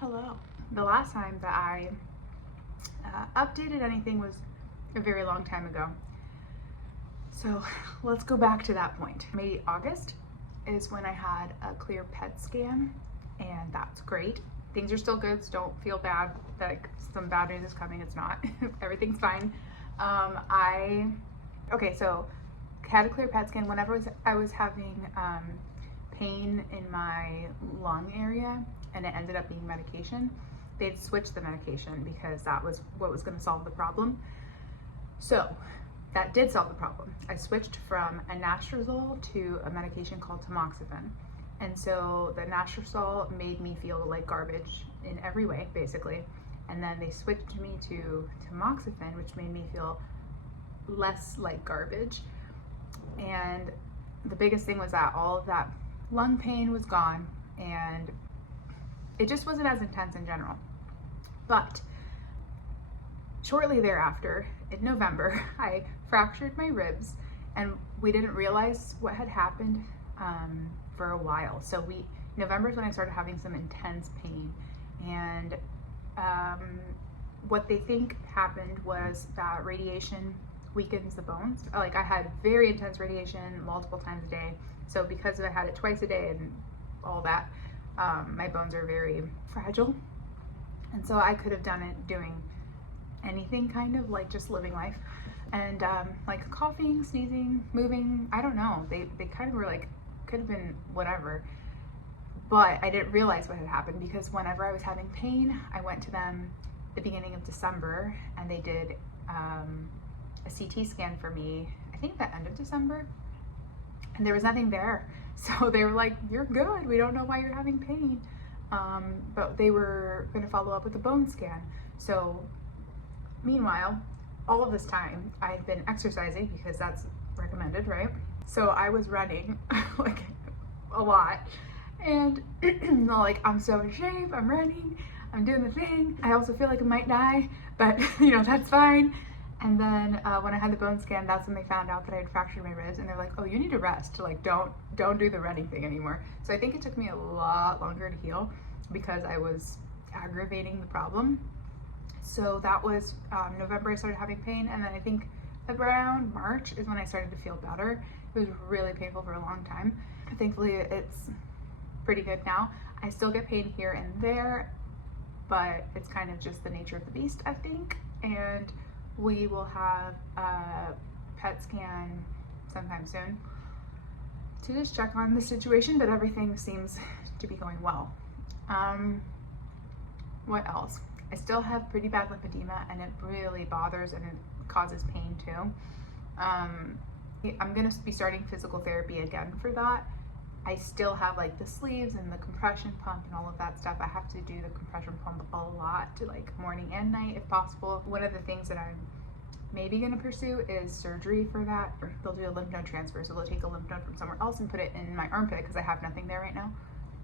Hello. The last time that I updated anything was a very long time ago. So let's go back to that point. Maybe August is when I had a clear PET scan, and that's great. Things are still good, so don't feel bad that some bad news is coming. It's not. Everything's fine. So had a clear PET scan whenever I was having pain in my lung area, and it ended up being medication. They'd switched the medication because that was what was going to solve the problem. So that did solve the problem. I switched from a anastrozole to a medication called tamoxifen. And so the anastrozole made me feel like garbage in every way, basically. And then they switched me to tamoxifen, which made me feel less like garbage. And the biggest thing was that all of that lung pain was gone, and it just wasn't as intense in general. But shortly thereafter, in November, I fractured my ribs, and we didn't realize what had happened for a while. So November is when I started having some intense pain, and what they think happened was that radiation weakens the bones. Like, I had very intense radiation multiple times a day. So because I had it twice a day and all that, my bones are very fragile. And so I could have done it doing anything, kind of like just living life. And like coughing, sneezing, moving, I don't know. They kind of were like, could have been whatever. But I didn't realize what had happened, because whenever I was having pain, I went to them the beginning of December, and they did a CT scan for me, I think the end of December, and there was nothing there. So they were like, you're good, we don't know why you're having pain. But they were going to follow up with a bone scan. So meanwhile, all of this time, I had been exercising because that's recommended, right? So I was running like a lot, and like, I'm so in shape, I'm running, I'm doing the thing. I also feel like I might die, but you know, that's fine. And then when I had the bone scan, that's when they found out that I had fractured my ribs, and they're like, oh, you need to rest. Like, don't do the running thing anymore. So I think it took me a lot longer to heal because I was aggravating the problem. So that was November, I started having pain, and then I think around March is when I started to feel better. It was really painful for a long time. Thankfully, it's pretty good now. I still get pain here and there, but it's kind of just the nature of the beast, I think. And we will have a PET scan sometime soon to just check on the situation, but everything seems to be going well. What else? I still have pretty bad lymphedema, and it really bothers and it causes pain too. I'm gonna be starting physical therapy again for that. I still have like the sleeves and the compression pump and all of that stuff. I have to do the compression pump a lot, like morning and night if possible. One of the things that I'm maybe going to pursue is surgery for that. They'll do a lymph node transfer, so they'll take a lymph node from somewhere else and put it in my armpit, because I have nothing there right now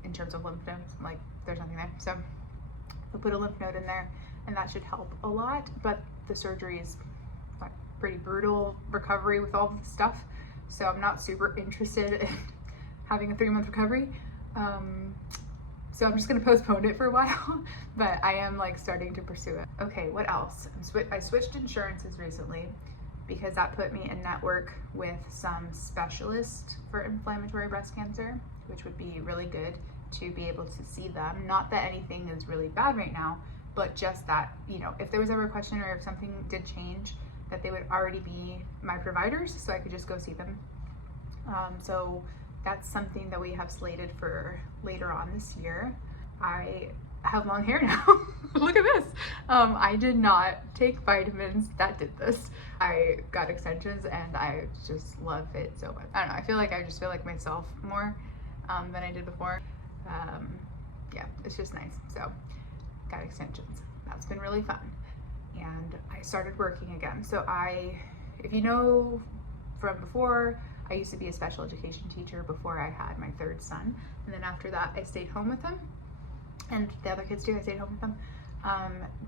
in terms of lymph nodes. Like, there's nothing there. So they'll put a lymph node in there, and that should help a lot. But the surgery is like pretty brutal recovery with all the stuff, so I'm not super interested in having a 3-month recovery. So I'm just gonna postpone it for a while, but I am like starting to pursue it. Okay, what else? I switched insurances recently because that put me in network with some specialists for inflammatory breast cancer, which would be really good to be able to see them. Not that anything is really bad right now, but just that, you know, if there was ever a question or if something did change, that they would already be my providers, so I could just go see them. So that's something that we have slated for later on this year. I have long hair now. Look at this. I did not take vitamins that did this. I got extensions, and I just love it so much. I don't know, I just feel like myself more than I did before. Yeah, it's just nice. So got extensions. That's been really fun. And I started working again. So if you know from before, I used to be a special education teacher before I had my 3rd son. And then after that, I stayed home with them. And the other kids too, I stayed home with them.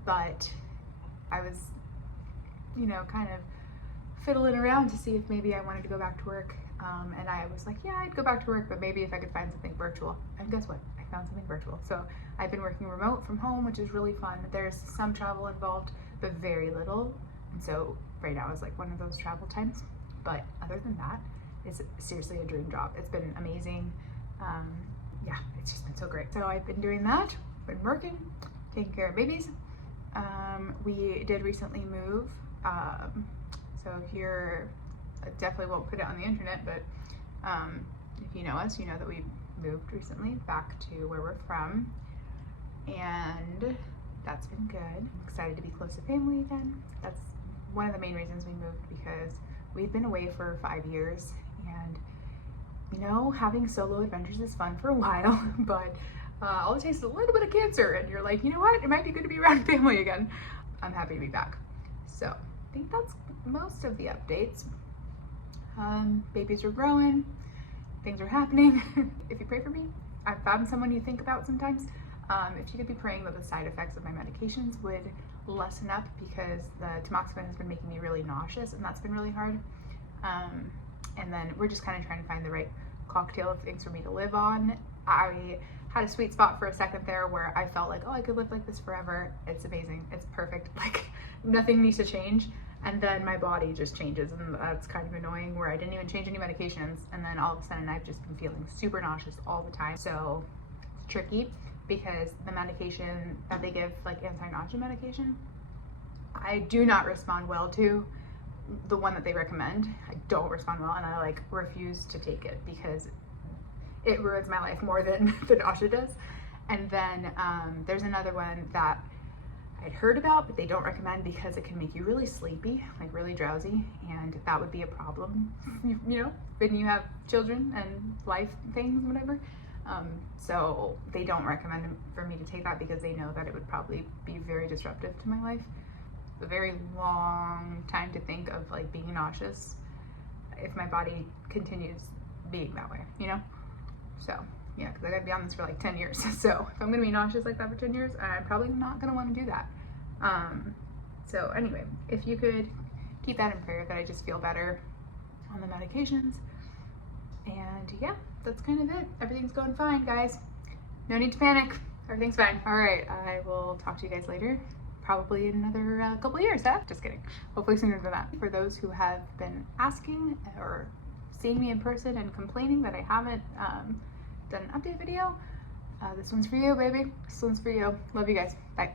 But I was, you know, kind of fiddling around to see if maybe I wanted to go back to work. And I was like, yeah, I'd go back to work, but maybe if I could find something virtual. And guess what? I found something virtual. So I've been working remote from home, which is really fun. There's some travel involved, but very little. And so right now is like one of those travel times. But other than that, it's seriously a dream job. It's been amazing. Yeah, it's just been so great. So I've been doing that, been working, taking care of babies. We did recently move. So here, I definitely won't put it on the internet, but if you know us, you know that we moved recently back to where we're from, and that's been good. I'm excited to be close to family again. That's one of the main reasons we moved, because we've been away for 5 years, and you know, having solo adventures is fun for a while, but all it takes is a little bit of cancer and you're like, you know what, it might be good to be around family again. I'm happy to be back. So I think that's most of the updates. Babies are growing, things are happening. If you pray for me, I've found someone you think about sometimes. If you could be praying that the side effects of my medications would lessen up, because the tamoxifen has been making me really nauseous, and that's been really hard. And then we're just kind of trying to find the right cocktail of things for me to live on. I had a sweet spot for a second there where I felt like, oh, I could live like this forever. It's amazing. It's perfect. Like nothing needs to change. And then my body just changes, and that's kind of annoying, where I didn't even change any medications. And then all of a sudden I've just been feeling super nauseous all the time. So it's tricky, because the medication that they give, like anti-nausea medication, I do not respond well to. The one that they recommend, I don't respond well, and I like refuse to take it because it ruins my life more than the nausea does. And then there's another one that I'd heard about, but they don't recommend because it can make you really sleepy, like really drowsy, and that would be a problem, you know, when you have children and life things, whatever. So they don't recommend for me to take that, because they know that it would probably be very disruptive to my life. A very long time to think of like being nauseous if my body continues being that way, you know? So yeah, because I gotta be on this for like 10 years. So if I'm gonna be nauseous like that for 10 years, I'm probably not gonna want to do that. So anyway, if you could keep that in prayer, that I just feel better on the medications. And yeah, that's kind of it. Everything's going fine, guys. No need to panic. Everything's fine. All right, I will talk to you guys later. Probably in another couple of years, huh? Just kidding. Hopefully sooner than that. For those who have been asking or seeing me in person and complaining that I haven't done an update video, this one's for you, baby. This one's for you. Love you guys. Bye.